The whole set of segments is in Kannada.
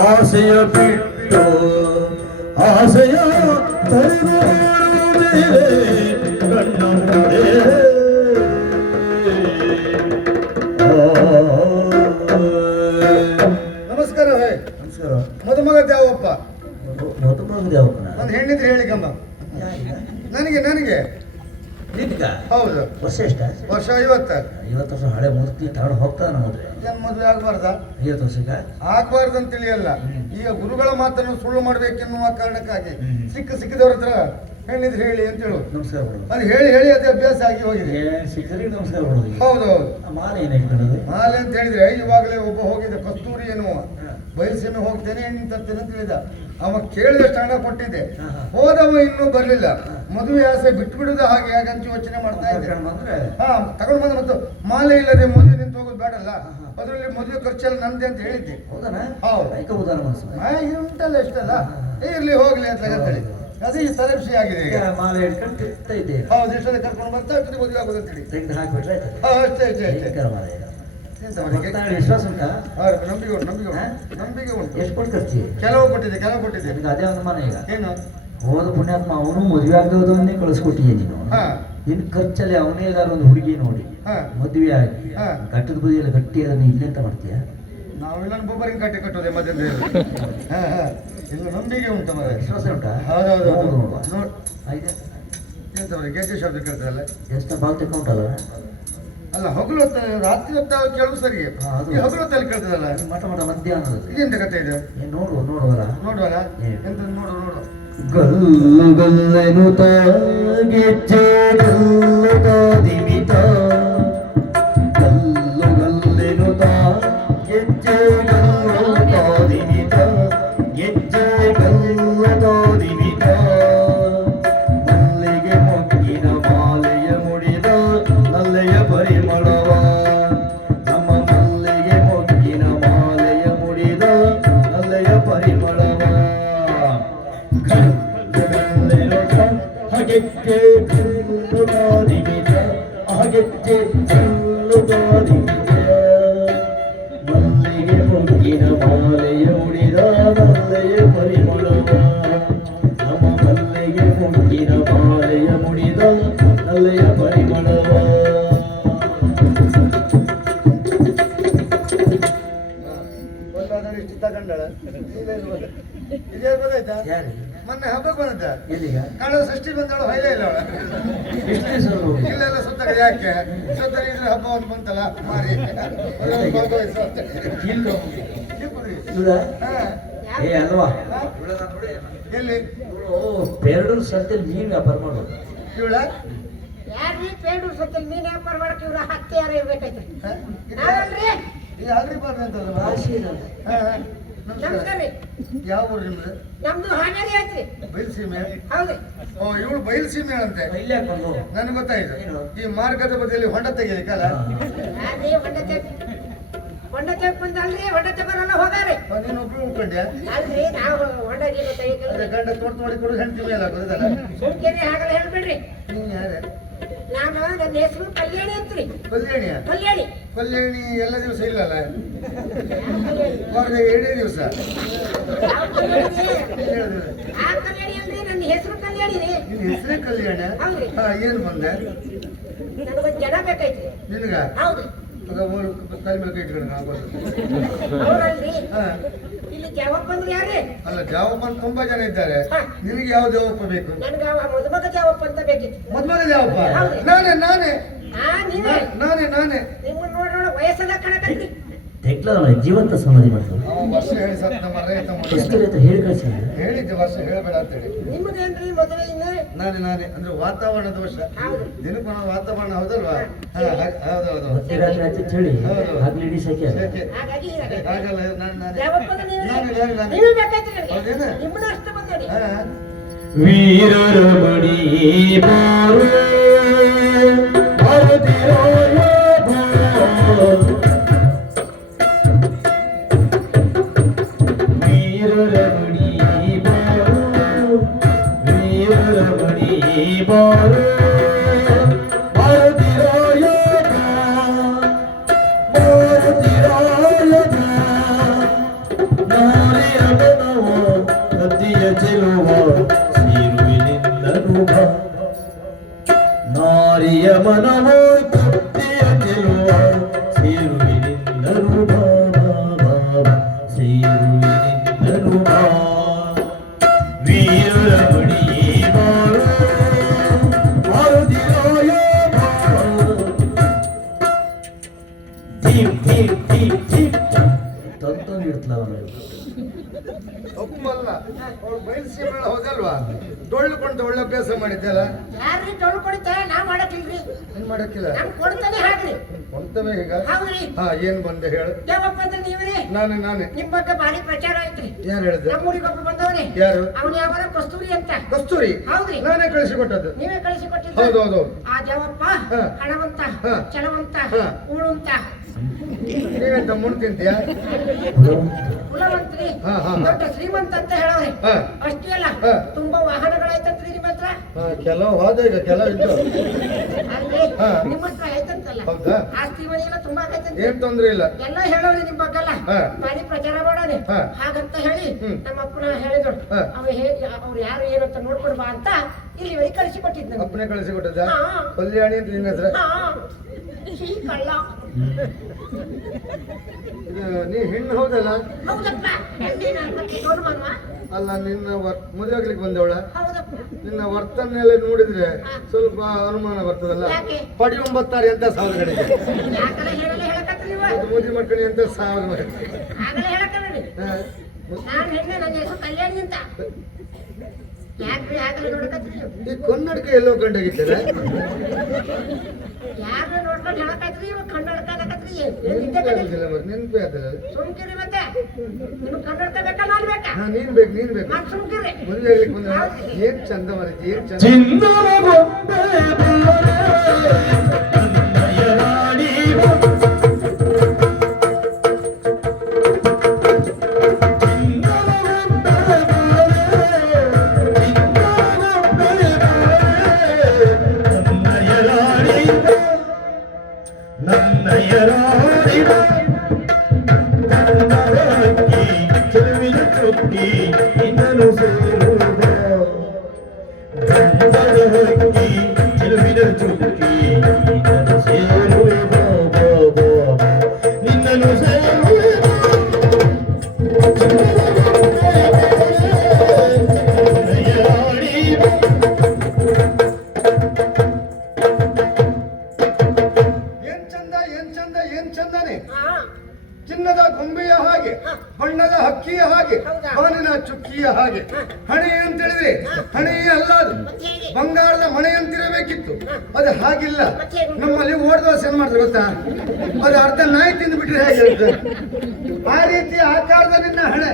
ಆಸೆಯ ಬಿಟ್ಟು ಆಸೆಯ ತರುವುದೇ ಕಣ್ಣ ಮುಂದೆ ನಮಸ್ಕಾರ ಹೇ ನಮಸ್ಕಾರ ಮದುಮಗ ದ್ಯಾವಪ್ಪ ಮದುಮಗ ಯಾವಪ್ಪನ ಒಂದು ಹೆಣ್ಣಿದ್ರೆ ಹೇಳಿಕಮ್ಮ ನನಗೆ ನನಗೆ ನಿನ್ಗ ಹೌದು ವರ್ಷ ಎಷ್ಟ ವರ್ಷ 50 50 ವರ್ಷ ಹಳೆ ಮೂರ್ತಿ ತಗೊಂಡು ಹೋಗ್ತಾನ ಮದುವೆ ಏನ್ ಮದುವೆ ಆಗ್ಬಾರ್ದ 50 ವರ್ಷಕ್ಕ ಆಗ್ಬಾರ್ದು ಅಂತ ತಿಳಿಯಲ್ಲ ಈಗ ಗುರುಗಳ ಮಾತನ್ನು ಸುಳ್ಳು ಮಾಡ್ಬೇಕೆನ್ನುವ ಕಾರಣಕ್ಕಾಗಿ ಸಿಕ್ಕಿದವ್ರ ಹತ್ರ ಹೆಣ್ಣಿದ್ರೆ ಹೇಳಿ ಅಂತ ಹೇಳು ನಮಸ್ಕಾರ ಬಿಡೋದು ಅದು ಹೇಳಿ ಹೇಳಿ ಅದೇ ಅಭ್ಯಾಸ ಆಗಿ ಹೋಗಿದೆ ಸಿಕ್ಕರಿಗೆ ನಮಸ್ಕಾರ ಬಿಡೋದು ಹೌದು ಹೌದು ಮಾಲೆ ಏನು ಇಟ್ಕೊಳ್ಳೋದು ಮಾಲೆ ಅಂತ ಹೇಳಿದ್ರೆ ಇವಾಗಲೇ ಒಬ್ಬ ಹೋಗಿದ್ದ ಕಸ್ತೂರಿ ಎನ್ನುವ ಬಯಲುಸೀಮೆ ಹೋಗ್ತೇನೆ ಹೆಣ್ಣು ತರ್ತೇನೆ ಅಂತ ಹೇಳಿದ ಅವ ಕೇಳಿದಷ್ಟು ಹಣ ಕೊಟ್ಟಿದ್ದೆ ಹೋದವ ಇನ್ನೂ ಬರ್ಲಿಲ್ಲ ಮದುವೆ ಆಸೆ ಬಿಟ್ಟು ಬಿಡುದ ಹಾಗೆ ಹಾಗಂತ ಯೋಚನೆ ಮಾಡ್ತಾ ಇದ್ದೆ ಹಾ ತಗೊಂಡು ಬಂದ ಮತ್ತು ಮಾಲೆ ಇಲ್ಲದೆ ಮದುವೆ ನಿಂತು ಹೋಗೋದು ಬೇಡಲ್ಲ ಅದರಲ್ಲಿ ಮದುವೆ ಖರ್ಚೆಲ್ಲ ನಂದೆ ಅಂತ ಹೇಳಿದ್ದೆ ಹೌದು ಉಂಟಲ್ಲ ಇಷ್ಟಲ್ಲ ಇರ್ಲಿ ಹೋಗ್ಲಿ ಅಂತ ಹೇಳಿ ಅದೇ ಈ ತಲೆಬಿಸಿ ಆಗಿದೆ ಈಗ ಮಾಲೆ ಇಟ್ಕೊಂಡು ತಿರ್ತಾ ಇದ್ದೆ ಹೌದು ಇಷ್ಟೊಂದು ಕರ್ಕೊಂಡು ಬರ್ತಾ ಅಷ್ಟೊಂದು ಮದುವೆ ಆಗೋದು ಅಂತ ಹೇಳಿ ತೆಗೆದು ಹಾಕ್ಬಿಟ್ರೆ ಅಷ್ಟೇ ಅಷ್ಟೇ ಅಷ್ಟೇ ವಿಶ್ವಾಸ ಉಂಟಾ ನಂಬಿಕೆ ಉಂಟು ನಂಬಿಕೆ ಉಂಟು ಎಷ್ಟು ಕೊಟ್ಟು ಖರ್ಚಿಗೆ ಕೆಲವು ಕೊಟ್ಟಿದ್ದೆ ನಿನಗೆ ಅದೇ ಒಂದು ಮನೆ ಈಗ ಏನು ಹೋದ ಪುಣ್ಯಾತ್ಮ ಅವನು ಮದುವೆ ಆಗೋದನ್ನೇ ಕಳಿಸ್ಕೊಟ್ಟಿಯೇ ನೀನು ನಿನ್ ಖರ್ಚಲ್ಲಿ ಅವನೇ ಏನಾದ್ರು ಒಂದು ಹುಡುಗಿ ನೋಡಿ ಮದುವೆ ಆಗಿ ಕಟ್ಟದ ಬದಿಯಲ್ಲಿ ಗಟ್ಟಿ ಅದನ್ನು ಇಲ್ಲೆಂತ ಮಾಡ್ತೀಯ ನಾವೆಲ್ಲ ಬೊಬ್ಬರಿಗೆ ಕಟ್ಟೋದೆ ಮಧ್ಯ ಇದು ನಂಬಿಕೆ ಉಂಟು ಮರ ವಿಶ್ವಾಸ ಉಂಟಾ ಹೌದೌದು ಎಂತ ಗೆಜ್ಜೆ ಶಬ್ದ ಕೇಳ್ತದಲ್ಲ ಎಷ್ಟು ಬಾಲ್ ತಕೊಂಡಲ್ಲ ಅಲ್ಲ ಹಗಲು ಹೊತ್ತ ರಾತ್ರಿ ಹೊತ್ತ ಕೇಳುದು ಸರಿ ಹಗಲು ಹೊತ್ತಲ್ಲಿ ಕೇಳ್ತದಲ್ಲ ಮಠ ಮಧ್ಯಾಹ್ನದ ಇದೆಂತ ಕಥೆ ಇದೆ ನೋಡುವಲ್ಲ ಎಂತ ನೋಡು ಗಲ್ಲು ಗಲ್ಲೆನು ಗೆಜ್ಜೆ ಗಲ್ಲು ದಿಮಿತ ಗಲ್ಲು ಗಲ್ಲೆನು ಗೆಜ್ಜೆ ಗಲ್ಲು ದಿಮಿತ ಗೆಜ್ಜೆ ಗಲ್ಲು ದಿಮಿತ ಮಲ್ಲಿಗೆ ಮೊಗ್ಗಿನ ಮಾಲೆಯ ಮುಡಿದ ನಲ್ಲೆಯ ಪರಿಮಳವ ನಮ್ಮ ಮಲ್ಲಿಗೆ ಮೊಗ್ಗಿನ ಮಾಲೆಯ ಮುಡಿದ ನಲ್ಲೆಯ ಪರಿಮಳವ ಹಾಗೆಕ್ಕೆ ದಿಮಿತ ಹಾಗೆಕ್ಕೆ ದಿಮಿತ ಮಲ್ಲಿಗೆ ಮೊಗ್ಗಿನ ಮಾಲೆಯ ಮುಡಿದ ನಲ್ಲೆಯ ಪರಿಮಳವ ನಮ್ಮ ಮಲ್ಲಿಗೆ ಮೊಗ್ಗಿನ ಮಾಲೆಯ ಮುಡಿದ ನಲ್ಲೆಯ ಪರಿಮಳವ ಇಷ್ಟ ತಗೊಂಡಳ ಇದೇ ಗೊತ್ತಾಯ್ತಾ ಮೊನ್ನೆ ಹಬ್ಬಕ್ಕೆ ಬಂದ ಕಳೆದ ಷಷ್ಠಿ ಬಂದವಳು ಹೊಯ್ಲೇ ಇಲ್ಲ ಇಲ್ಲೆಲ್ಲ ಸುತ್ತ ಯಾಕೆ ಸುತ್ತ ಇದ್ರೆ ಹಬ್ಬ ಒಂದು ಬಂತಲ್ಲ ಮಾರಿ ಅಲ್ವಾ ಎಲ್ಲಿ ಪೇರಡೂರು ಸಂತೆಯಲ್ಲಿ ಮೀನು ವ್ಯಾಪಾರ ಮಾಡೋದು ಇವಳ ಯಾರ್ರಿ ಪೇರಡೂರು ಸಂತೆಯಲ್ಲಿ ಮೀನು ವ್ಯಾಪಾರ ಮಾಡಕ್ಕೆ ಇವ್ರ ಹತ್ತಿ ಯಾರು ಇರ್ಬೇಕೈತೆ ಈ ಅಲ್ರಿ ಬರ್ರಿ ಅಂತಲ್ಲ ನಮಸ್ಕಾರ ರೀ ಯಾವ ಊರು ನಿಮ್ದು ನಮ್ದು ಹಾನೇರಿ ಐತ್ರಿ ಬಯಲುಸೀಮೆ ಹೌದು ಓ ಇವಳು ಬಯಲುಸೀಮೆ ಅಂತೆ ನನಗೆ ಗೊತ್ತಾಯ್ತು ಈ ಮಾರ್ಗದ ಬದಿಯಲ್ಲಿ ಹೊಂಡ ತೆಗಿಲಿಕ್ಕಲ್ಲ ಯಾರ್ರಿ ಹೊಂಡ ತೆಗ್ ಬಂದಲ್ರಿ ಹೊಂಡ ತಗೋರಲ್ಲ ಹೋಗಾರಿ ನೀನು ಒಬ್ರು ಉಳ್ಕೊಂಡ್ಯಾ ಅಲ್ರಿ ನಾವು ಹೊಂಡ ತೆಗಿಲ್ಲ ಗಂಡ ತೋಟ ಮಾಡಿ ಕೊಡು ಹೆಂಡತಿ ಮೇಲೆ ಹಾಕೋದಲ್ಲ ಸುಮ್ಕೇರಿ ಹಾಗಲ್ಲ ಹೇಳ್ಬಿಡ್ರಿ ನೀನ್ ಯಾರೇ ನಾನು ನನ್ನ ಹೆಸರು ಕಲ್ಯಾಣಿ ಅಂತ್ರಿ ಕಲ್ಯಾಣಿಯ ಕಲ್ಯಾಣಿ ಕಲ್ಯಾಣಿ ಎಲ್ಲ ದಿವಸ ಇಲ್ಲಲ್ಲ ವಾರದಾಗ 2 ದಿವಸ ಆ ಕಲ್ಯಾಣಿ ಅಂದ್ರೆ ನನ್ನ ಹೆಸರು ಕಲ್ಯಾಣಿ ರೀ ನಿನ್ನ ಹೆಸರೇ ಕಲ್ಯಾಣ ಏನು ಬಂದೆ ನನಗೊಂದು ಜನ ಬೇಕೈತ್ರಿ ನಿನಗ ಹೌದು ಕೈ ಮೇಲೆ ಕೈ ಇಟ್ಕೊಂಡು ಆಗೋದು ಹೌದಲ್ರಿ ಇಲ್ಲಿ ಜಾವಪ್ಪ ಅಂದ್ರೆ ಯಾರೇ ಅಲ್ಲ ಜಾವಪ್ಪ ಅಂತ ತುಂಬಾ ಜನ ಇದ್ದಾರೆ ನಿನಗೆ ಯಾವ ಜಾವಪ್ಪ ಬೇಕು ನನಗೆ ಮದುಮಗ ಜಾವಪ್ಪ ಅಂತ ಬೇಕಿತ್ತು ಮದ್ಮಗ ಜಾವಪ್ಪ ನಾನೇ ನಿಮ್ಮನ್ನ ನೋಡೋಣ ವಯಸ್ಸದ ಕಣಕಂತಿ ಜೀವಂತ ಸಮಾಧಿ ಮಾಡ್ತಾರೆ ವರ್ಷ ಹೇಳಿ ಸತ್ತ ಮರ್ರೆ ಹೇಳಿ ಕಳಿಸಿ ಹೇಳಿದ್ದೆ ವರ್ಷ ಹೇಳಬೇಡ ಅಂತ ಹೇಳಿ ನಿಮ್ಮದೇನ್ರಿ ಮದುವೆ ಇನ್ನ ನಾನೇ ಅಂದ್ರೆ ವಾತಾವರಣ ದೋಷ ದಿನಕ್ಕೊಂದು ವಾತಾವರಣ ಹೌದಲ್ವಾ ಹೌದೌದು ರಾತ್ರಿ ಚಳಿ ಆಗ್ಲಿ ಇಡೀ ಸೆಕೆ ಹಾಗಾಗಿ ಆಗಲ್ಲ ನೀವು ಬೇಕಾಯ್ತ್ರಿ ನಿಮ್ಮನ್ನ ಅಷ್ಟು ಬಂದಡಿ ವೀರರಮಣಿ ಬಾರೋ ಭಾರತೀಯ ವೀರರಮಣಿ ಬಾರೋ ಭಾರತೀಯ ಭಾರತೀಯ ನಾರಿಯ ಮನವ ನದಿಯ ಚೆಲುವ ಸೇರುವಿನಿಂದನು ಬಾ ನಾರಿಯ ಮನವ ನದಿಯ ಚೆಲುವ ಸೇರುವಿನಿಂದನು ಬಾ ಸೇರುವಿನಿಂದನು ಬಾ ವೀರರ ಬಡಿಯೇ ಬಾಳು ಮಾರುತಿರಾಯ ಧೀಮ್ ಧೀಮ್ ಧೀಮ್ ಧೀಮ್ ತಂತಂದು ಇಡ್ತಲ್ಲ ತಪ್ಪಲ್ಲ ಅವ್ಳು ಬಯಲುಸೀಮೆ ಹೋದಲ್ವಾ ಡೊಳ್ಳುಕೊಂಡು ಒಳ್ಳೆ ಅಭ್ಯಾಸ ಮಾಡಿದ್ದಲ್ಲ ಯಾರ್ರಿ ಟೋಲ್ ಕೊಡ್ತಾರೆ ನಾ ಮಾಡಕ್ಕಿಲ್ರಿ ಏನ್ ಮಾಡಕ್ಕಿಲ್ಲ ನಮ್ ಕೊಡ್ತಾನೆ ಹಾಕ್ರಿ ಕೊಡ್ತವೆ ಈಗ ಹೌದ್ರಿ ಹಾ ಏನ್ ಬಂದೆ ಹೇಳು ಯಾವಪ್ಪ ಅಂದ್ರೆ ನೀವ್ರಿ ನಾನೇ ನಿಮ್ ಬಗ್ಗೆ ಭಾರಿ ಪ್ರಚಾರ ಐತ್ರಿ ಯಾರು ಹೇಳಿದ್ರು ನಮ್ಮೂರಿಗೆ ಒಬ್ಬ ಬಂದವನೇ ಯಾರು ಅವನು ಯಾವನ ಕಸ್ತೂರಿ ಅಂತ ಕಸ್ತೂರಿ ಹೌದ್ರಿ ನಾನೇ ಕಳಿಸಿಕೊಟ್ಟದ್ದು ನೀವೇ ಕಳಿಸಿ ಕೊಟ್ಟಿದ್ದು ಹೌದು ಆ ದೇವಪ್ಪ ಹಾ. ಹಣವಂತ ಹಾ. ಚಲವಂತ ಹಾ. ಉಳುವಂತ ನೀವೆಂತ ಮುಣ್ ತಿಂತೀಯಾ ಕುಲವಂತ್ರಿ ಹಾ, ಹಾ. ದೊಡ್ಡ ಶ್ರೀಮಂತ ಅಂತ ಹೇಳವ್ರೆ ಹಾ. ಅಷ್ಟೇ ಅಲ್ಲ ಹಾ. ತುಂಬಾ ವಾಹನಗಳಾಯ್ತಂತ್ರಿ ನಿಮ್ಮ ಹತ್ರ ಕೆಲವು ಹೋದ ಈಗ ಕೆಲವು ಇದ್ದು ಅಲ್ರಿ ಹಾ. ನಿಮ್ಮ ಹತ್ರ ಆಯ್ತಂತಲ್ಲ ಹೌದಾ? ಆಸ್ತಿ ಮನೆ ಎಲ್ಲ ತುಂಬಾ ಆಗೈತಂತ ಏನ್ ತೊಂದ್ರೆ ಇಲ್ಲ ಎಲ್ಲ ಹೇಳೋರಿ ನಿಮ್ ಬಗ್ಗಲ್ಲ ಹಾ. ಭಾರಿ ಪ್ರಚಾರ ಮಾಡೋನೆ ಹಾ. ಹಾಗಂತ ಹೇಳಿ ಹ್ಮ್. ನಮ್ಮ ಅಪ್ಪನ ಹೇಳಿದ್ರು ಹಾ. ಅವ್ರು ಯಾರು ಏನಂತ ನೋಡ್ಕೊಂಡು ಬಾ ಅಂತ ಇಲ್ಲಿ ವೈ ಕಳಿಸಿ ಕೊಟ್ಟಿದ್ದ ಅಪ್ಪನೇ ಕಳಿಸಿಕೊಟ್ಟದ್ದ ಹಾ. ಕಲ್ಯಾಣಿ ಅಂತ ನಿನ್ನ ಹೆಸರು ಕಳ್ಳ ಇದು ನೀ ಹೆಣ್ಣು ಹೌದಲ್ಲ ಹೌದಪ್ಪ ಹೆಣ್ಣಿನ ಮತ್ತೆ ದೊಡ್ಡ ಮನ್ವ ಅಲ್ಲ ನಿನ್ನ ಮದುವೆ ಆಗ್ಲಿಕ್ಕೆ ಬಂದವಳ ಹೌದಪ್ಪ ನಿನ್ನ ವರ್ತನೆಲ್ಲ ನೋಡಿದ್ರೆ ಸ್ವಲ್ಪ ಅನುಮಾನ ಬರ್ತದಲ್ಲ ಯಾಕೆ? ಪಡಿ ಒಂಬತ್ತಾರೆ ಅಂತ ಸಾವಿರ ಕಡೆಗೆ ಯಾಕಲ್ಲ ಹೇಳಲ್ಲ ಹೇಳಕತ್ರಿ ನೀವು ಅದು ಮದುವೆ ಮಾಡ್ಕೊಳ್ಳಿ ಅಂತ ಸಾವಿರ ಮನೆ. ಆಗಲ್ಲ ಹೇಳಕಲ್ಲ ಹಾ. ನಾನು ಹೆಣ್ಣೆ ನನ್ನ ಹೆಸರು ಕಲ್ಯಾಣಿ ಅಂತ ಯಾಕ್ರಿ ಆಗಲ್ಲ ನೋಡಕತ್ರಿ ನೀವು ಈ ಕನ್ನಡಕ ಎಲ್ಲೋ ಕಂಡಾಗಿದ್ದಾರೆ ಯಾರು ನೋಡ್ಕೊಂಡು ಹೇಳಕತ್ರಿ ಇವಾಗ ಕನ್ನಡಕ ಹಾಕತ್ರಿ ನೆನಪೇ ಆಗುದಿಲ್ಲ ಮತ್ತೆ ನೆನಪೇ ಆಗುದಿಲ್ಲ ಸುಮ್ಕಿರಿ ಮತ್ತೆ ನಿಮ್ಗೆ ಕನ್ನಡಕ ಬೇಕಾ ನಾನು ಬೇಕಾ ಹಾ ನೀನ್ ಬೇಕು ನಾನು ಸುಮ್ಕಿರಿ ಮದುವೆ ಆಗ್ಲಿಕ್ಕೆ ಬಂದ ಏನ್ ಚಂದ ಮರೈತಿ ಏನ್ ಚಂದ ಚಿನ್ನದ ಗೊಂಬೆ ನನ್ನಯ ರಾಣಿ ನನ್ನಯ ರಾಣಿ ಚೆಲುವಿನ ಚುಕ್ಕಿ ಇನ್ನನು ಸೇರುವುದ ಹಕ್ಕಿ ಚೆಲುವಿನ ಚುಕ್ಕಿ ನಿನ್ನನು ಸೇರುವುದ ನಿನ್ನನು ಸೇರುವುದ ನನ್ನಯ ರಾಣಿ ಏನ್ ಚಂದನೆ ಹಾ ಚಿನ್ನದ ಗೊಂಬೆಯ ಹಾಗೆ ಬಣ್ಣದ ಹಕ್ಕಿಯ ಹಾಗೆ ಹೌದಾ? ಬಾನಿನ ಚುಕ್ಕಿಯ ಹಾಗೆ ಹಣೆ ಅಂತೇಳಿದ್ರೆ ಹಣೆಯೇ ಅಲ್ಲ ಅದು ಮತ್ತೆ ಹೇಗೆ? ಬಂಗಾರದ ಮಣೆ ಅಂತಿರಬೇಕಿತ್ತು ಅದು ಹಾಗಿಲ್ಲ ಮತ್ತೆ ಹೇಗೆ? ನಮ್ಮಲ್ಲಿ ಓಡ್ದೋಸೆ ಏನ್ ಮಾಡ್ತಾರೆ ಗೊತ್ತಾ ಅದು ಅರ್ಧ ನಾಯಿ ತಿಂದು ಬಿಟ್ರೆ ಹೇಗಿರುತ್ತೆ ಆ ರೀತಿ ಆಕಾರದ ನಿನ್ನ ಹಣೆ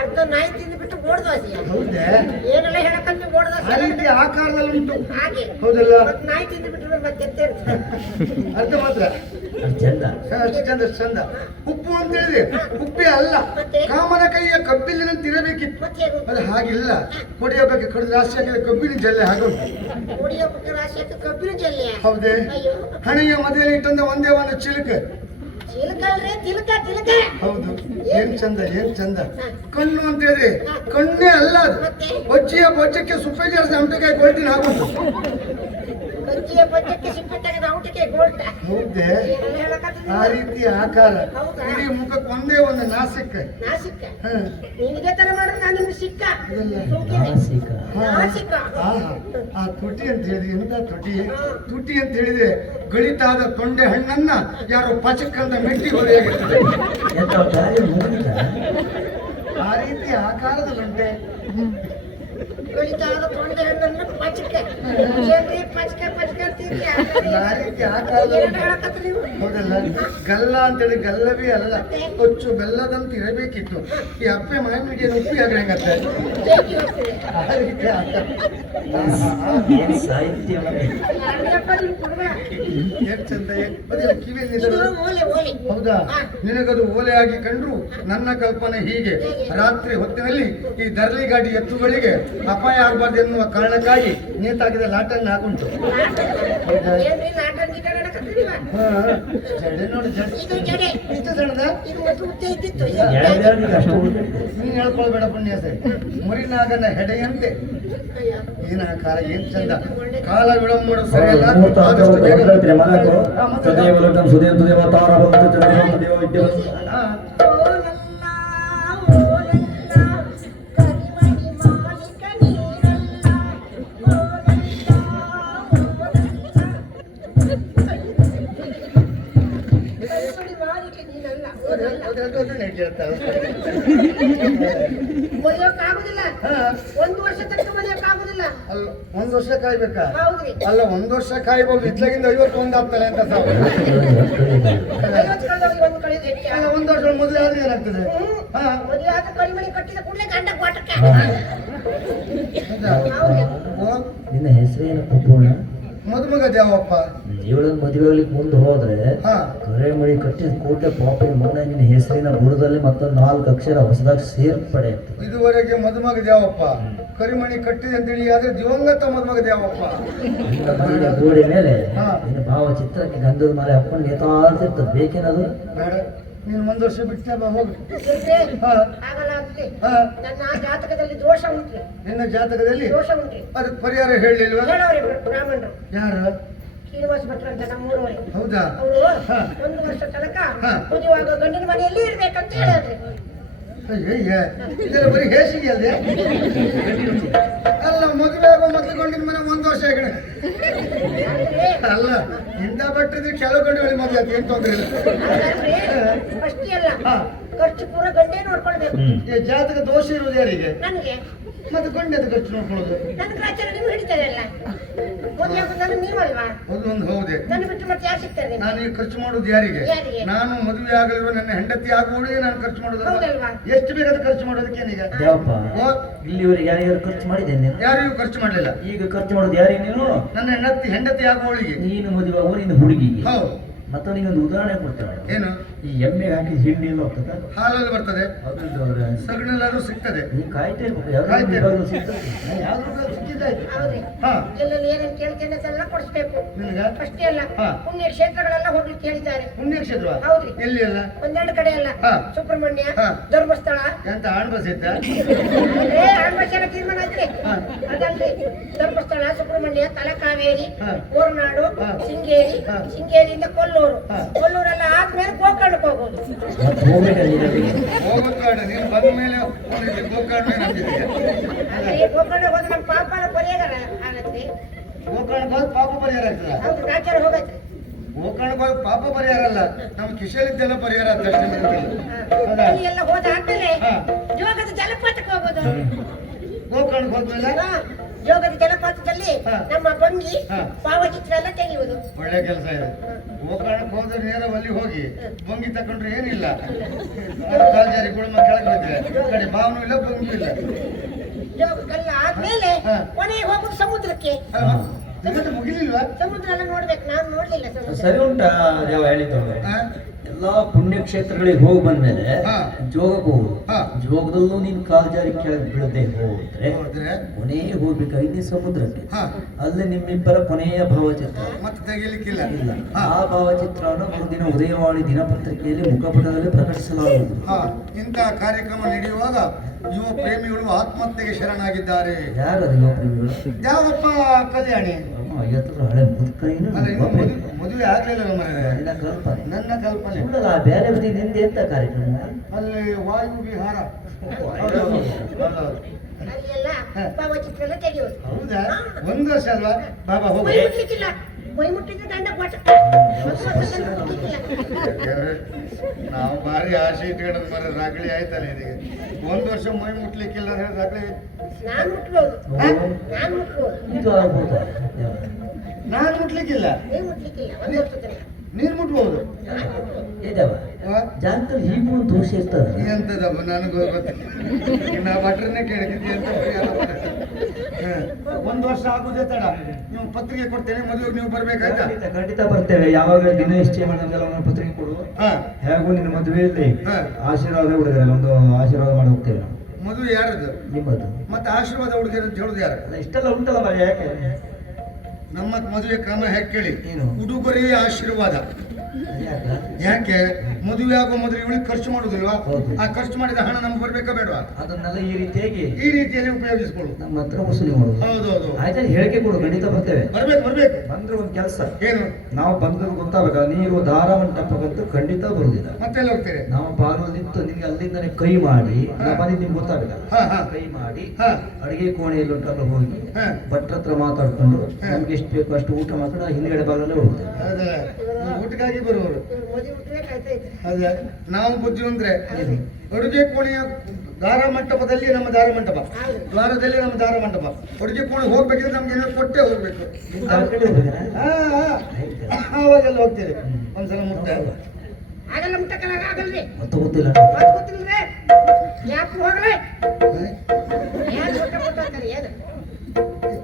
ಅರ್ಧ ನಾಯಿ ತಿಂದು ಬಿಟ್ಟು ಓಡ್ದೋಸಿ ಹೌದೇ ಏನೆಲ್ಲ ಹೇಳಕಂತ ಆ ಓಡ್ದೋಸಿ ರೀತಿ ಆಕಾರದಲ್ಲಿ ಉಂಟು ಹಾಗೆ ಹೌದಲ್ಲ ಮತ್ತೆ ನಾಯಿ ತಿಂದು ಬಿಟ್ರೆ ಮತ್ತೆ ಎಂತ ಇರ್ತದೆ? ಅರ್ಧ ಮಾತ್ರ ಚಂದ ಅಷ್ಟು ಚಂದ ಅಷ್ಟು ಚಂದ ಉಪ್ಪು ಅಂತ ಹೇಳಿದ್ರೆ ಉಪ್ಪೇ ಅಲ್ಲ ಮತ್ತೆ? ಕಾಮನ ಕೈಯ ಕಬ್ಬಿಲಿನಂತ ಇರಬೇಕಿತ್ತು ಮತ್ತೆ ಹೇಗೆ? ಅದು ಹಾಗಿಲ್ಲ ಹೊಡೆಯಬೇಕು ಕಡಿದ ರಾಶಿ ಹಾಕಿದ ಕಬ್ಬಿನ ಜಲ್ಲೆ ಹಾಗೆ ಓಡಿಯೋ ಪುಟ್ಟ ರಾಶಿಯಕ್ಕೆ ಕಬ್ಬಿನ ಜಲ್ಲೆ ಹೌದೇ ಅಯ್ಯೋ ಹಣೆಯ ಮದುವೆಯಲ್ಲಿ ಇಟ್ಟಂದ ಒಂದೇ ಒಂದು ಚಿಲಕ ಚಿಲಕಲ್ರಿ ತಿಲಕ ತಿಲಕ ಹೌದು ಏನ್ ಚಂದ ಕಣ್ಣು ಅಂತ ಹೇಳಿದ್ರೆ ಕಣ್ಣೇ ಅಲ್ಲ ಅದು ಮತ್ತೆ? ಬೊಜ್ಜಿಯ ಬೊಜ್ಜಕ್ಕೆ ಸುಪ್ಪೆ ಜಾಸ್ತಿ ಅಮಟೆಕಾಯಿ ಕೊಳ್ತೀನಿ ಹಾಕೊಂಡು ಕಜ್ಜಿಯ ಬಜ್ಜಕ್ಕೆ ಸಿಪ್ಪೆ ತೆಗೆದ ಔಟಿಗೆ ಗೋಲ್ಟ ಹೌದೇ ಏನೆಲ್ಲ ಹೇಳಕತ್ತೀರಿ? ಆ ರೀತಿ ಆಕಾರ ಹೌದಾ? ಇಡೀ ಮುಖಕ್ಕೆ ಒಂದೇ ಒಂದು ನಾಸಿಕ ನಾಸಿಕ ಹ. ನಿನಗೆ ತರ ಮಾಡಿದ್ರೆ ನಾನು ನಿಮ್ಗೆ ಸಿಕ್ಕ ಅದಲ್ಲ. ಸುಮ್ಕಿರಿ. ನಾಸಿಕ ನಾಸಿಕ ಆಹಾ, ಆ ತುಟಿ ಅಂತ ಹೇಳಿದ್ರೆ ಎಂತ ತುಟಿ ಅಂತ ಹೇಳಿದ್ರೆ ಗಳಿತಾದ ತೊಂಡೆ ಹಣ್ಣನ್ನ ಯಾರೋ ಪಚಕ್ ಅಂತ ಮೆಟ್ಟಿ ಹೊರೆಯಾಗಿರ್ತದೆ ಎಂತ ಗಾಳಿ ಮುಗಿದ ಆ ರೀತಿ ಆಕಾರದಲ್ಲುಂಟೆ ಗಳಿತಾದ ತೊಂಡೆ ಹಣ್ಣನ್ನು ಪಚಕೆ ಏನ್ರಿ ಪಚಕೆ ಅಂತೀರಿ? ಆ ರೀತಿ ಆಕಾರದ ಏನ್ ಹೇಳಕತ್ತೀರಿ ನೀವು? ಹೌದಲ್ಲ ಗಲ್ಲ ಅಂತೇಳಿ ಗಲ್ಲವೇ ಅಲ್ಲ ಕೊಚ್ಚು ಬೆಲ್ಲದಂತ ಇರಬೇಕಿತ್ತು ಈ ಅಪ್ಪೆ ಮಾಮಿಡಿಯನ್ನು ಉಪ್ಪಿ ಆದ್ರೆ ಹೆಂಗತ್ತೆ ಹೇಗೆ ಹೇಳ್ತೀರಿ? ಆ ರೀತಿ ಆಕಾರ ಏನ್ ಸಾಹಿತ್ಯ ಯಾರಿಗಪ್ಪ ನಿಮ್ ಕುಡುಬ? ಏನ್ ಚಂದ ಅದೇ ಕಿವಿಯಲ್ಲಿ ಇದು ನಿಲ್ಲೋದು. ಓಲೆ ಓಲೆ ಹೌದಾ ನಿನಗದು ಓಲೆಯಾಗಿ ಕಂಡ್ರು ನನ್ನ ಕಲ್ಪನೆ ಹೀಗೆ ರಾತ್ರಿ ಹೊತ್ತಿನಲ್ಲಿ ಈ ದರ್ಲಿ ಗಾಡಿ ಎತ್ತುಗಳಿಗೆ ಅಪಾಯ ಆಗಬಾರ್ದು ಎನ್ನುವ ಕಾರಣಕ್ಕಾಗಿ ನೇತಾಕಿದ ಲಾಟನ್ನು ಹಾಕುಂಟು ಏನ್ರಿ ನಾಟಕ ಗೀಟ ನಡಕತ್ತೀರಿ? ಹಾ, ಜಡೆ ನೋಡಿ ಜಡೆ ಇದು ಜಡೆ ಇಷ್ಟು ಸಣ್ಣದ ಇದು ಮೊದಲು ಉದ್ದ ಇದ್ದಿತ್ತು ಯಾರ್ಯಾರಿಗೆ ಅಷ್ಟು ಉಳ್ದಿದೆ? ನೀನ್ ಹೇಳ್ಕೊಳ್ಬೇಡ ಪುಣ್ಯಾಸ ಮರಿನಾಗನ ಹೆಡೆಯಂತೆ ಏನ ಕಾಲ ಏನ್ ಚಂದ ಕಾಲ ವಿಳಂಬ ಮಾಡೋದು ಸರಿಯಲ್ಲ ಮೂರ್ತ ಆದಷ್ಟು ಬೇಗ ಹೇಳ್ತೀರಿ ಮಲಕು ಹಾ, ಮತ್ತೆ ಸದೈವ ಲಗ್ನಂ ಸುದೇವ ತುದೇವ ತಾರ ಭವತು ಚಂದ್ರಭವತು ದೇವ ವಿದ್ಯೆ ಹಾ. ಅದನ್ನೇ ಕೇಳ್ತಾಳೆ. ಮರೆಯೋಕ್ಕಾಗುದಿಲ್ಲ ಹಾ, ಒಂದು ವರ್ಷ ತನಕ ಮರೆಯೋಕ್ಕಾಗುದಿಲ್ಲ ಅಲ್ಲ ಒಂದ್ ವರ್ಷ ಕಾಯ್ಬೇಕಾ ಹೌದ್ರಿ ಅಲ್ಲ ಒಂದ್ ವರ್ಷ ಕಾಯ್ಬೋದು ಇತ್ಲಾಗಿಂದ 51 ಆಗ್ತಾರೆ ಅಂತ ಸಾವು 50 ಕಳೆದವ್ರಿಗೆ ಒಂದು ಕಳೆದು ಹೆಚ್ಚು ಅಲ್ಲ ಒಂದ್ ವರ್ಷ ಮೊದಲೇ ಆದ್ರೆ ಏನಾಗ್ತದೆ ಹಾ ಮದುವೆ ಆದ ಕಡಿಮೆ ಕಟ್ಟಿದ ಕೂಡಲೇ ಗಂಡ ಕ್ವಾಟಕ್ಕೆ ಹೌದಾ? ಹೌದು ಓ, ನಿನ್ನ ಹೆಸರೇನು ಪೂರ್ಣ? ಮದುಮಗ ದ್ಯಾವಪ್ಪ ಇವಳನ್ನ ಮದುವೆ ಆಗ್ಲಿಕ್ಕೆ ಮುಂದೆ ಹೋದ್ರೆ ಹಾ ಕರೆ ಮಳಿ ಕಟ್ಟಿದ ಕೂಡಲೇ ಪಾಪಿನ ಮಗನ ನಿನ್ನ ಹೆಸರಿನ ಬುಡದಲ್ಲಿ ಮತ್ತೊಂದು 4 ಅಕ್ಷರ ಹೊಸದಾಗಿ ಸೇರ್ಪಡೆ ಆಗ್ತದೆ. ಇದುವರೆಗೆ ಮದುಮಗ ದ್ಯಾವಪ್ಪ ಕರಿಮಣಿ ಕಟ್ಟಿದೆ ಅಂತೇಳಿ ಆದ್ರೆ ದಿವಂಗತ ಮದುಮಗ ದ್ಯಾವಪ್ಪ ನಿನ್ನ ಮನೆಯ ಗೋಡೆ ಮೇಲೆ ಹಾ. ನಿನ್ನ ಭಾವಚಿತ್ರಕ್ಕೆ ಗಂಧದ ಮಾಲೆ ಹಾಕೊಂಡು ನೇತಾಡ್ತಿರ್ತದೆ. ಬೇಕೇನದು? ಬೇಡ ನೀನು ಒಂದ್ ವರ್ಷ ಬಿಟ್ಟೆ ಬಾ ಹೋಗು ಇರ್ಲಿ. ಹಾ ಆಗಲ್ಲ ಆಗ್ಲಿ ಹಾ ನನ್ನ ಜಾತಕದಲ್ಲಿ ದೋಷ ಉಂಟ್ರಿ ನಿನ್ನ ಜಾತಕದಲ್ಲಿ ದೋಷ ಉಂಟ್ರಿ ಅದಕ್ಕೆ ಪರಿಹಾರ ಹೇಳಲಿಲ್ವಾ ಹೇಳವ್ರಿ ಬ್ರಾಹ್ಮಣರು ಯಾರು ಶ್ರೀನಿವಾಸ ಭಟ್ರು ಅಂತ ನಮ್ಮೂರವರೇ ಹೌದಾ ಅವರು ಹಾ. 1 ವರ್ಷ ತನಕ ಹಾ. ಮದುವೆಯಾಗೋ ಗಂಡಿನ ಮನೆಯಲ್ಲಿ ಇರ್ಬೇಕಂತ ಹೇಳಿದ್ರಿ ಅಯ್ಯಯ್ಯ ಇದೆಲ್ಲ ಬರೀ ಹೇಸಿಗೆ ಅಲ್ಲದೆ ಅಲ್ಲ ಮದುವೆ ಆಗೋ ಮೊದಲು ಗಂಡಿನ ಮನೆ 1 ವರ್ಷ ಆಗಣೆ ಅಲ್ಲ ಇಂಥ ಬಟ್ಟಿದ್ರೆ ಕೆಲವು ಗಂಡು ಹೇಳಿ ಮದುವೆ ಆಯ್ತು ಏನ್ ತೊಂದ್ರೆ ಇಲ್ಲ ಅಷ್ಟೇ ಅಲ್ಲ ಹಾ. ಖರ್ಚು ಪೂರ ಗಂಡೇ ನೋಡ್ಕೊಳ್ಬೇಕು ಈ ಜಾತಕ ದೋಷ ಇರುವುದು ಯಾರಿಗೆ ನನಗೆ ಮತ್ತೆ ಗಂಡದ ಖರ್ಚು ನೋಡ್ಕೊಳ್ಳೋದು ನನ್ನ ಗ್ರಾಚಾರ ನೀವು ಹಿಡಿತಾರೆ ಅಲ್ಲ ಮದುವೆ ಆಗೋದು ನಾನು ನೀವಲ್ವಾ ಅದೊಂದು ಹೌದೇ ನನ್ನ ಬಿಟ್ಟು ಮತ್ತೆ ಯಾರು ಸಿಗ್ತಾರೆ ನಾನು ಈಗ ಖರ್ಚು ಮಾಡೋದು ಯಾರಿಗೆ ಯಾರಿಗೆ? ನಾನು ಮದುವೆ ಆಗಲಿರುವ ನನ್ನ ಹೆಂಡತಿ ಆಗುವಳಿಗೆ ನಾನು ಖರ್ಚು ಮಾಡೋದು ಹೌದಲ್ವಾ? ಎಷ್ಟು ಬೇಕಾದ ಖರ್ಚು ಮಾಡೋದಕ್ಕೇನೀಗ ದೇವಪ್ಪ ಓ ಇಲ್ಲಿವರೆಗೆ ಯಾರ್ಯಾರು ಖರ್ಚು ಮಾಡಿದ್ದೇನೆ ನೀನು? ಯಾರಿಗೂ ಖರ್ಚು ಮಾಡಲಿಲ್ಲ ಈಗ ಖರ್ಚು ಮಾಡೋದು ಯಾರಿಗೆ ನೀನು? ನನ್ನ ಹೆಂಡತಿ ಆಗುವಳಿಗೆ ನೀನು ಮದುವೆ ಆಗುವ ನಿನ್ನ ಹುಡುಗಿಗೆ. ಹೌದು ಮತ್ತೆ ನೀನೊಂದು ಉದಾಹರಣೆ ಕೊಡ್ತಾಳೆ. ಏನು ಈ ಎಮ್ಮೆಗೆ ಹಾಕಿದ ಹಿಂಡಿ ಎಲ್ಲ ಹೋಗ್ತದ ಹಾಲಲ್ಲಿ ಬರ್ತದೆ ಸಗಣಿಲಾದ್ರೂ ಸಿಗ್ತದೆ ನೀ ಕಾಯ್ತಾ ಇರ್ಬೇಕು. ಯಾವ್ದಾದ್ರು ಕಾಯ್ತಾ ಇವಾಗ್ಲೂ ಸಿಗ್ತದೆ. ಯಾವ್ದು ಸಿಕ್ಕಿದ್ದಾಯ್ತು ಹೌದ್ರಿ ಹಾ ಎಲ್ಲೆಲ್ಲಿ ಏನೇನು ಕೇಳ್ತೇನೆ ಅದೆಲ್ಲ ಕೊಡಿಸ್ಬೇಕು ನಿನಗ ಅಷ್ಟೇ ಅಲ್ಲ ಹಾ. ಪುಣ್ಯ ಕ್ಷೇತ್ರಗಳೆಲ್ಲ ಹೋಗ್ಲಿಕ್ಕೆ ಹೇಳಿದ್ದಾರೆ ಪುಣ್ಯಕ್ಷೇತ್ರ ಹೌದ್ರಿ ಎಲ್ಲಿ ಅಲ್ಲ 1-2 ಕಡೆ ಅಲ್ಲ ಹಾ. ಸುಬ್ರಹ್ಮಣ್ಯ ಹಾ. ಧರ್ಮಸ್ಥಳ ಎಂತ ಆಣ್ಬಸ್ ಇತ್ತ ಆಳ್ವಾಸನ ತೀರ್ಮಾನ ಆಯ್ತ್ರಿ ಹಾ. ಅದಲ್ರಿ ಧರ್ಮಸ್ಥಳ ಸುಬ್ರಹ್ಮಣ್ಯ ತಲಕಾವೇರಿ ಹಾ. ಕೋರ್ನಾಡು ಹಾ. ಶೃಂಗೇರಿ ಹಾ. ಶೃಂಗೇರಿಯಿಂದ ಕೊಲ್ಲೂರು ಹಾ. ಕೊಲ್ಲೂರೆಲ್ಲ ಆದ್ಮೇಲೆ ಗೋಕರ್ಣಕ್ಕೆ ಹೋಗೋದು ಮತ್ತೆ ಹೋಗ್ಬೇಕು ನೀನು. ಹೋಗುತ್ತಾಡ ನೀನು ಬಂದ ಮೇಲೆ ಗೋಕರ್ಣ ನಂಬಿದ್ದೀಯ ಅದೇ ಗೋಕರ್ಣಕ್ಕೆ ಹೋದ್ರೆ ನಮ್ಮ ಪಾಪನ ಪರಿಹಾರ ಆಗತ್ತೆ ಗೋಕರ್ಣಕ್ಕೆ ಹೋದ್ ಪಾಪ ಪರಿಹಾರ ಆಗ್ತದ ಹೌದು ರಾಜ್ಯರ ಹೋಗತ್ತೆ ಗೋಕರ್ಣಕ್ಕೆ ಹೋದ್ ಪಾಪ ಪರಿಹಾರ ಅಲ್ಲ ನಮ್ಮ ಕಿಶಲಿದ್ದೆಲ್ಲ ಪರಿಹಾರ ಅಂತ ಹೌದಾ ಅಲ್ಲಿ ಎಲ್ಲ ಹೋದಾದ್ಮೇಲೆ ಹಾ. ಜೋಗದ ಜಲಪಾತಕ್ಕೆ ಹೋಗೋದು ಗೋಕರ್ಣಕ್ಕೆ ಹೋದ್ಮೇಲೆ ಹಾ. ಜೋಗದ ಜಲಪಾತದಲ್ಲಿ ಹಾ. ನಮ್ಮ ಬಂಗಿ ಹಾ. ಭಾವಚಿತ್ರ ಎಲ್ಲ ತೆಗೆಯುವುದು ಒಳ್ಳೆ ಕೆಲಸ ಇದೆ ಗೋಕರ್ಣಕ್ಕೆ ಹೋದ್ರೆ ನೇರ ಅಲ್ಲಿ ಹೋಗಿ ಬಂಗಿ ತಕೊಂಡ್ರೆ ಏನಿಲ್ಲ ಕಾಲ್ಜಾರಿ ಗುಳಮ ಕೆಳಗೆ ಬಿದ್ರೆ ಕಡೆ ಬಾವನು ಇಲ್ಲ ಬಂಗಿ ಇಲ್ಲ ಜೋಗಕ್ಕೆಲ್ಲ ಆದ್ಮೇಲೆ ಹಾ. ಕೊನೆಗೆ ಹೋಗುದು ಸಮುದ್ರಕ್ಕೆ ಅಲ್ವಾ ಇವತ್ತು ಮುಗಿಲಿಲ್ವಾ ಸಮುದ್ರ ಎಲ್ಲ ನೋಡ್ಬೇಕು ನಾನು ನೋಡ್ಲಿಲ್ಲ ಸಮುದ್ರ ಸರಿ ಉಂಟಾ ಯಾವ ಹೇಳಿದ್ದವ್ರು? ಹಾ? ಎಲ್ಲಾ ಪುಣ್ಯಕ್ಷೇತ್ರಗಳಿಗೆ ಹೋಗಿ ಬಂದ್ಮೇಲೆ ಹಾ. ಜೋಗಕ್ಕೆ ಹೋಗುದು. ಹಾ. ಜೋಗದಲ್ಲೂ ನೀನು ಕಾಲ್ಜಾರಿ ಕೆಳಗೆ ಬೀಳದೆ ಹೋದ್ರೆ ಹೋದ್ರೆ ಕೊನೆಗೆ ಹೋಗ್ಬೇಕಾಗಿದೆ ಸಮುದ್ರಕ್ಕೆ. ಹಾ ಅಲ್ಲಿ ನಿಮ್ಮಿಬ್ಬರ ಕೊನೆಯ ಭಾವಚಿತ್ರ ಮತ್ತೆ ತೆಗಿಲಿಕ್ಕಿಲ್ಲ ಇಲ್ಲ. ಹಾ ಆ ಭಾವಚಿತ್ರವನ್ನು ಮರುದಿನ ಉದಯವಾಣಿ ದಿನಪತ್ರಿಕೆಯಲ್ಲಿ ಮುಖಪುಟದಲ್ಲಿ ಪ್ರಕಟಿಸಲಾಗುವುದು. ಹಾ ಇಂತಹ ಕಾರ್ಯಕ್ರಮ ನಡೆಯುವಾಗ ಯುವ ಪ್ರೇಮಿಗಳು ಆತ್ಮಹತ್ಯೆಗೆ ಶರಣಾಗಿದ್ದಾರೆ ಯಾರು ಯುವ ಪ್ರೇಮಿಗಳು? ಯಾವಪ್ಪ ಕಲ್ಯಾಣಿ ಐವತ್ತು ಹಳೆ ಮುದುಕೈನು ಅಲ್ಲ ಇನ್ನು ಮದುವೆ ಆಗ್ಲಿಲ್ಲ ಮನೆ ನಿನ್ನ ಕಲ್ಪನೆ. ನನ್ನ ಕಲ್ಪನೆ ಸುಳ್ಳಲ್ಲ, ಬೇರೆ ಬದಿ ನಿಂದೆ ಎಂತ ಕಾರ್ಯಕ್ರಮ? ಅಲ್ಲಿ ವಾಯು ವಿಹಾರ ಅಲ್ಲೆಲ್ಲ ಹಾ. ಭಾವಚಿತ್ರ ಎಲ್ಲ ತೆಗೆಯುವುದು ಹೌದಾ 1 ವರ್ಷ ಅಲ್ವಾ ಬಾಬಾ ಹೋಗಿ ಮೈ ಮುಟ್ಲಿಕ್ಕಿಲ್ಲ ಮೈ ಮುಟ್ಟಿದ್ರೆ ದಂಡ ಕೊಟ್ಟ ನಾವು ಭಾರಿ ಆಸೆ ಇಟ್ಕೊಳ್ಳೋದು ಮರ ರಗಳಿ ಆಯ್ತಲ್ಲ ಇದೀಗ 1 ವರ್ಷ ಮೈ ಮುಟ್ಲಿಕ್ಕಿಲ್ಲ ಅಂದ್ರೆ ರಗಳಿ ನಾನ್ ಮುಟ್ಬೋದು ಹಾ? ನಾನ್ ಮುಟ್ಬೋದು ಇದು ಆಗ್ಬೋದಾ? ನಾನ್ ಮುಟ್ಲಿಕ್ಕಿಲ್ಲ ನೀವು ಮುಟ್ಲಿಕ್ಕಿಲ್ಲ 1 ವರ್ಷ ತನಕ ನೀನ್ ಮುಟ್ಬೋದು ಇದಾವ ವಾ? ಜಾತಕದಲ್ಲಿ ಹೀಗೂ ಒಂದು ದೋಷ ಇರ್ತದೆ. ಎಂತದಪ್ಪ ನನಗೂ ಗೊತ್ತಿಲ್ಲ ನಾ ಭಟ್ರನ್ನೇ ಕೇಳಿದ್ದೆ ಅಂತ ಪರಿಹಾರ ಮಾಡು. ಹಾ. 1 ವರ್ಷ ಆಗುದೇ ತಡ ನೀವು ಪತ್ರಿಕೆ ಕೊಡ್ತೇನೆ ಮದುವೆಗೆ ನೀವು ಬರ್ಬೇಕಾಯ್ತಾ ಖಂಡಿತ ಬರ್ತೇವೆ. ಯಾವಾಗ ದಿನ ನಿಶ್ಚಯ ಮಾಡಿದೆಲ್ಲ ಒಂದು ಪತ್ರಿಕೆ ಕೊಡು. ಹಾ ಹೇಗೂ ನಿನ್ನ ಮದುವೆಯಲ್ಲಿ ಹಾ. ಆಶೀರ್ವಾದ ಹುಡುಗರಲ್ಲ ಒಂದು ಆಶೀರ್ವಾದ ಮಾಡಿ ಹೋಗ್ತೇವೆ ನಾವು. ಮದುವೆ ಯಾರದು ನಿಮ್ಮದು ಮತ್ತೆ ಆಶೀರ್ವಾದ ಹುಡುಗಿಯರು ಅಂತ ಹೇಳುದು ಯಾರು ಅಲ್ಲ ಇಷ್ಟೆಲ್ಲ ಉಂಟಲ್ಲ ಮರ ಯಾಕೆ ನಮ್ಮ ಮದುವೆ ಕ್ರಮ ಹೇಗೆ ಕೇಳಿ ಏನು? ಉಡುಗೊರೆಯ ಆಶೀರ್ವಾದ. ಯಾಕ? ಯಾಕೆ ಮದುವೆ ಆಗೋ ಮೊದಲು ಇವಳಿಗೆ ಖರ್ಚು ಮಾಡುದಿಲ್ವಾ? ಹೌದು. ಆ ಖರ್ಚು ಮಾಡಿದ ಹಣ ನಮ್ಗೆ ಬರ್ಬೇಕಾ ಬೇಡವಾ? ಅದನ್ನೆಲ್ಲ ಈ ರೀತಿಯಾಗಿ ಈ ರೀತಿಯಲ್ಲಿ ಉಪಯೋಗಿಸ್ಕೊಳ್ಳು. ನಮ್ಮ ಹತ್ರ ವಸೂಲಿ ಮಾಡುದು. ಹೌದೌದು, ಆಯ್ತಾ? ಹೇಳಿಕೆ ಕೊಡು, ಖಂಡಿತ ಬರ್ತೇವೆ. ಬರ್ಬೇಕು. ಬಂದ್ರೆ ಒಂದು ಕೆಲಸ, ಏನು? ನಾವು ಬಂದದ್ದು ಗೊತ್ತಾಗಬೇಕ. ನೀವು ದಾರ ಮಂಟಪಕ್ಕಂತೂ ಖಂಡಿತ ಬರುದಿಲ್ಲ. ಮತ್ತೆಲ್ಲ ಹೋಗ್ತೀರಿ? ನಾವು ಬಾಗಿಲು ನಿಂತು ನಿಮ್ಗೆ ಅಲ್ಲಿಂದನೇ ಕೈ ಮಾಡಿ, ನಾ ಬಂದಿದ್ದು ನಿಮ್ಗೆ ಗೊತ್ತಾಗಬೇಕಲ್ಲ, ಹಾ, ಹಾ. ಕೈ ಮಾಡಿ ಹಾ. ಅಡಿಗೆ ಕೋಣೆಯಲ್ಲಿ ಉಂಟಲ್ಲ ಹೋಗಿ ಹಾ. ಭಟ್ರ ಹತ್ರ ಮಾತಾಡ್ಕೊಂಡು ನಮ್ಗೆ ಎಷ್ಟು ಬೇಕು ಅಷ್ಟು ಊಟ ಮಾತಾಡ ಹಿಂದ್ಗಡೆ ಬಾಗಿಲಲ್ಲೇ ಹೋಗ್ತೇವೆ. ಅದೇ ಊಟಕ್ಕಾಗಿ ಬರುವವರು. ಮದುವೆ ಹುಟ್ಟುವೆ ಕಾಯ್ತೈತೆ. ಅದೇ ನಾವು ಬುದ್ಧಿ ಅಂದ್ರೆ ಅಡುಗೆ ಕೋಣೆಯ ದಾರ ಮಂಟಪದಲ್ಲಿ ನಮ್ಮ ದಾರ ಮಂಟಪ, ದ್ವಾರದಲ್ಲಿ ನಮ್ಮ ದಾರ ಮಂಟಪ. ಅಡುಗೆ ಕೋಣೆ ಹೋಗ್ಬೇಕಿದ್ರೆ ನಮ್ಗೆ ಏನಾದ್ರು ಕೊಟ್ಟೆ ಹೋಗ್ಬೇಕು. ನಿಮ್ಗೆ ಆ ಕಡೆ ಹೋಗ್ಬೇಕಾ? ಆವಾಗೆಲ್ಲ ಹೋಗ್ತೀರಿ. ಒಂದ್ಸಲ ಮುಟ್ಟೆ ಆಗಲ್ಲ ಮುಟ್ಟಕ್ಕಲ್ಲ, ಆಗಲ್ರಿ. ಮತ್ತೆ ಗೊತ್ತಿಲ್ಲ. ಮಾತು ಗೊತ್ತಿಲ್ರಿ. ಯಾಕೆ ಹೋಗ್ರಿ? ಏನು ಊಟ ಅಂತಾರೆ ಏನು?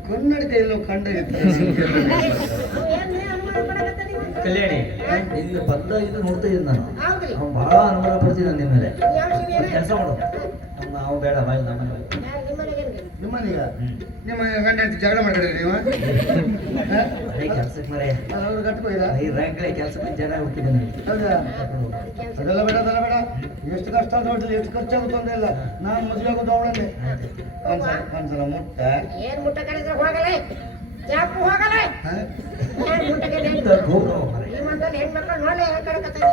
ಕನ್ನಡಕ್ಕೆ ಎಲ್ಲೋ ಕಂಡ ಇತ್ತು. ಏನು ಅನುಮಾನ ಪಡಕತ್ತೀರಿ ನೀವು? ಕಲ್ಯಾಣಿ, ಇಲ್ಲಿ ಬಂದ ಇದು ನೋಡ್ತಾ ಇದ್ದ ನಾನು. ಹೌದ್ರಿ. ಅವ್ನು ಬಹಳ ಅನುಮಾನ ಪಡ್ತಿದ್ದ ನಿಮ್ಮ ಮೇಲೆ. ಯಾವ ಶಿವಿರ? ಕೆಲಸ ಮಾಡೋದು ನಾವು ಬೇಡ ಬಾಯ್ ನಮ್ಮ ಯಾರು ನಿಮ್ಮ ಮನೆಗೇನ್ರಿ? ನಿಮ್ಮನೀಗ ನಿಮ್ಮ ಗಂಡ ಹೆಂಡತಿ ಜಗಳ ಮಾಡಿದ್ರಿ ನೀವು? ಕೆಲಸಕ್ಕೆ ಮರೆ ಅವ್ರು ಗಟ್ಕೋಯ್ದ? ಈ ರ್ಯಾಂಕ್ಲೆ ಕೆಲಸಕ್ಕೆ ಜನ ಹುಟ್ಟಿದ್ದಾನೆ. ಹೌದಾ? ಅದೆಲ್ಲ ಬೇಡ, ಅದೆಲ್ಲ ಬೇಡ. ಎಷ್ಟು ಕಷ್ಟ ನೋಡ್ಲಿ, ಎಷ್ಟು ಖರ್ಚಾಗ ತೊಂದರೆ ಇಲ್ಲ. ನಾನು ಮದುವೆ ಆಗೋದು ಅವಳನ್ನೇ. ಒಂದ್ಸಲ ಮುಟ್ಟ ಏನ್ ಮುಟ್ಟ ಕಳಿದ್ರೆ ಹೋಗಲ್ಲ, ಯಾಕೆ ಹೋಗಲ್ಲ? ಏನ್ ಮುಟ್ಟಕ್ಕೆ ಇಂಥ ಗೌರವ ಮರೆ. ಈ ಮಂದಲ್ಲಿ ಹೆಣ್ಮಕ್ಳು ನೋಡ್ಲೆ ಹೇಳ್ಕೊಳಕತ್ತಾರೆ.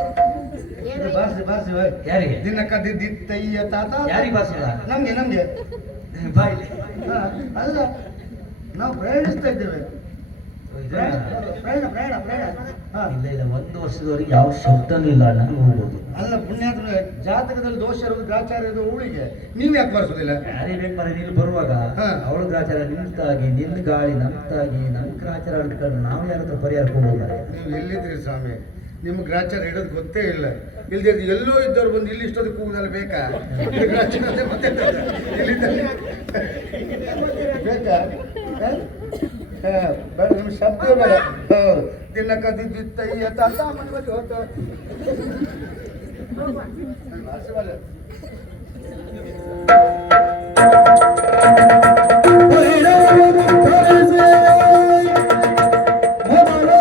ಏನು ಬಾರ್ಸಿ ಯಾರಿಗೆ? ದಿನಕ್ಕ ದಿತ್ತಯ್ಯ ತಾತ. ಯಾರಿಗೆ ಭಾಷಣ? ನಮ್ಗೆ ಬಾಯ್ಲಿ. ಹಾ, ಅಲ್ಲ ನಾವು ಪ್ರಯಾಣಿಸ್ತಾ ಇದ್ದೇವೆ. ಪ್ರಯಾಣ. ಹಾ. ಇಲ್ಲ ಒಂದು ವರ್ಷದವರೆಗೆ ಯಾವ ಶಬ್ದನೂ ಇಲ್ಲ, ನಾನು ಹೋಗ್ಬೋದು. ಅಲ್ಲ ಪುಣ್ಯಾತ್ಮ, ಜಾತಕದಲ್ಲಿ ದೋಷ ಇರೋದು ಗ್ರಾಚಾರ ಇರೋದು ಅವಳಿಗೆ ನೀವು ಯಾಕೆ ಬರ್ಸೋದಿಲ್ಲ? ಯಾರೇ ಬೇಕು ಮರೆ, ನೀನು ಬರುವಾಗ ಹಾ. ಅವಳ ಗ್ರಾಚಾರ ನಿಂತಾಗಿ, ನಿನ್ನ ಗಾಳಿ ನಮ್ತಾಗಿ, ನಮ್ಮ ಗ್ರಾಚಾರ ಅಡ್ಕೊಂಡು ನಾವು ಯಾರ ಹತ್ರ ಪರಿಹಾರಕ್ಕೆ ಹೋಗ್ತಾರೆ? ನೀವು ಎಲ್ಲಿದ್ರಿ ಸ್ವಾಮಿ? ನಿಮ್ಮ ಗ್ರಾಚಾರ ಇಡೋದು ಗೊತ್ತೇ ಇಲ್ಲ. ಇಲ್ದೇ ಎಲ್ಲೋ ಇದ್ದವ್ರು ಬಂದು ಇಲ್ಲಿ ಇಷ್ಟೊಂದು ಕೂಗುದಲ್ಲ ಬೇಕಾ? ಈ ಗ್ರಾಚಾರ ಅದೇ ಮತ್ತೆ ಇಲ್ಲಿದ್ದಲ್ಲಿ ಬೇಕಾ? ಬೇಡ, ನಿಮ್ಮ ಶಬ್ದ ಬೇಡ. ಹೌದು, ದಿನಕ್ಕ ದಿತ್ತಯ್ಯ ತಾತ ಮನೆ ಹೋಗ್ತಾವೆ.